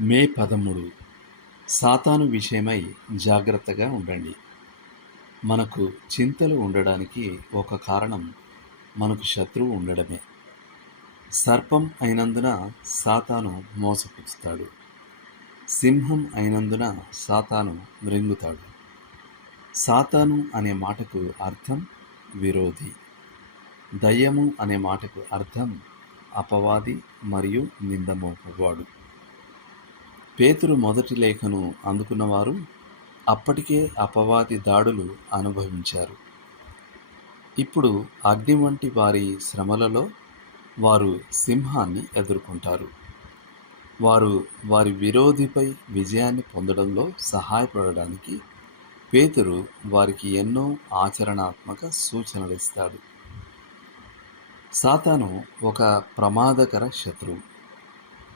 మే పదమూడు. సాతాను విషయమై జాగ్రత్తగా ఉండండి. మనకు చింతలు ఉండడానికి ఒక కారణం మనకు శత్రువు ఉండడమే. సర్పం అయినందున సాతాను మోసపుచ్చుతాడు. సింహం అయినందున సాతాను మృంగుతాడు. సాతాను అనే మాటకు అర్థం విరోధి. దయ్యము అనే మాటకు అర్థం అపవాది మరియు నిందమోపువాడు. పేతురు మొదటి లేఖను అందుకున్నవారు అప్పటికే అపవాది దాడులు అనుభవించారు. ఇప్పుడు అగ్ని వంటి వారి శ్రమలలో వారు సింహాన్ని ఎదుర్కొంటారు. వారు వారి విరోధిపై విజయాన్ని పొందడంలో సహాయపడడానికి పేతురు వారికి ఎన్నో ఆచరణాత్మక సూచనలు ఇస్తాడు. సాతాను ఒక ప్రమాదకర శత్రువు.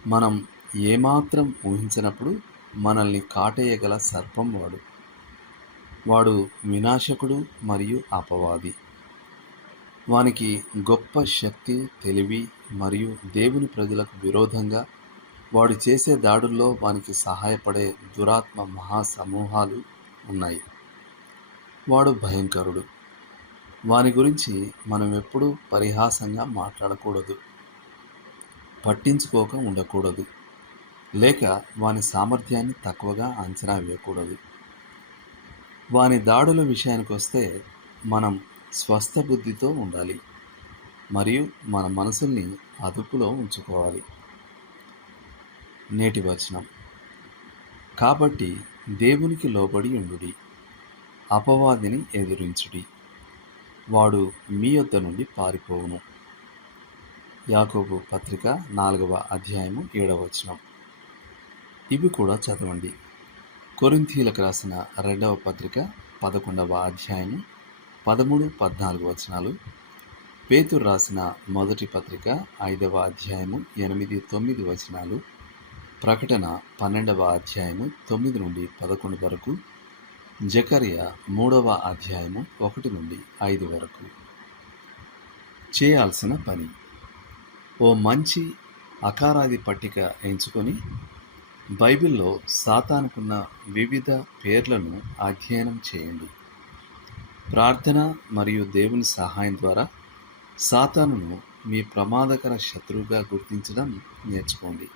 మనం ఏమాత్రం ఊహించినప్పుడు మనల్ని కాటేయగల సర్పం వాడు. వాడు వినాశకుడు మరియు అపవాది. వానికి గొప్ప శక్తి తెలివి మరియు దేవుని ప్రజలకు విరోధంగా వాడు చేసే దాడుల్లో వానికి సహాయపడే దురాత్మ మహాసమూహాలు ఉన్నాయి. వాడు భయంకరుడు. వాని గురించి మనం ఎప్పుడూ పరిహాసంగా మాట్లాడకూడదు. పట్టించుకోక ఉండకూడదు. లేక వాని సామర్థ్యాన్ని తక్కువగా అంచనా వేయకూడదు. వాని దాడుల విషయానికి వస్తే మనం స్వస్థ బుద్ధితో ఉండాలి మరియు మన మనసుల్ని అదుపులో ఉంచుకోవాలి. నేటి వచనం. కాబట్టి దేవునికి లోబడి ఉండుడి. అపవాదిని ఎదిరించుడి. వాడు మీ యొద్ద నుండి పారిపోవును. యాకోబు పత్రిక నాలుగవ అధ్యాయము ఏడవచనం వచనం. ఇవి కూడా చదవండి. కొరింథీలకు రాసిన రెండవ పత్రిక పదకొండవ అధ్యాయము పదమూడు పద్నాలుగు వచనాలు. పేతురు రాసిన మొదటి పత్రిక ఐదవ అధ్యాయము ఎనిమిది తొమ్మిది వచనాలు. ప్రకటన పన్నెండవ అధ్యాయము తొమ్మిది నుండి పదకొండు వరకు. జకర్య మూడవ అధ్యాయము ఒకటి నుండి ఐదు వరకు. చేయాల్సిన పని. ఓ మంచి అకారాది పట్టిక ఎంచుకొని బైబిల్లో సాతానుకున్న వివిధ పేర్లను అధ్యయనం చేయండి. ప్రార్థన మరియు దేవుని సహాయం ద్వారా సాతానును మీ ప్రమాదకర శత్రువుగా గుర్తించడం నేర్చుకోండి.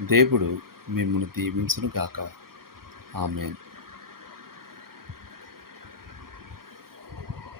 దేవుడు మిమ్మల్ని దీవించునుగాక. ఆమెన్.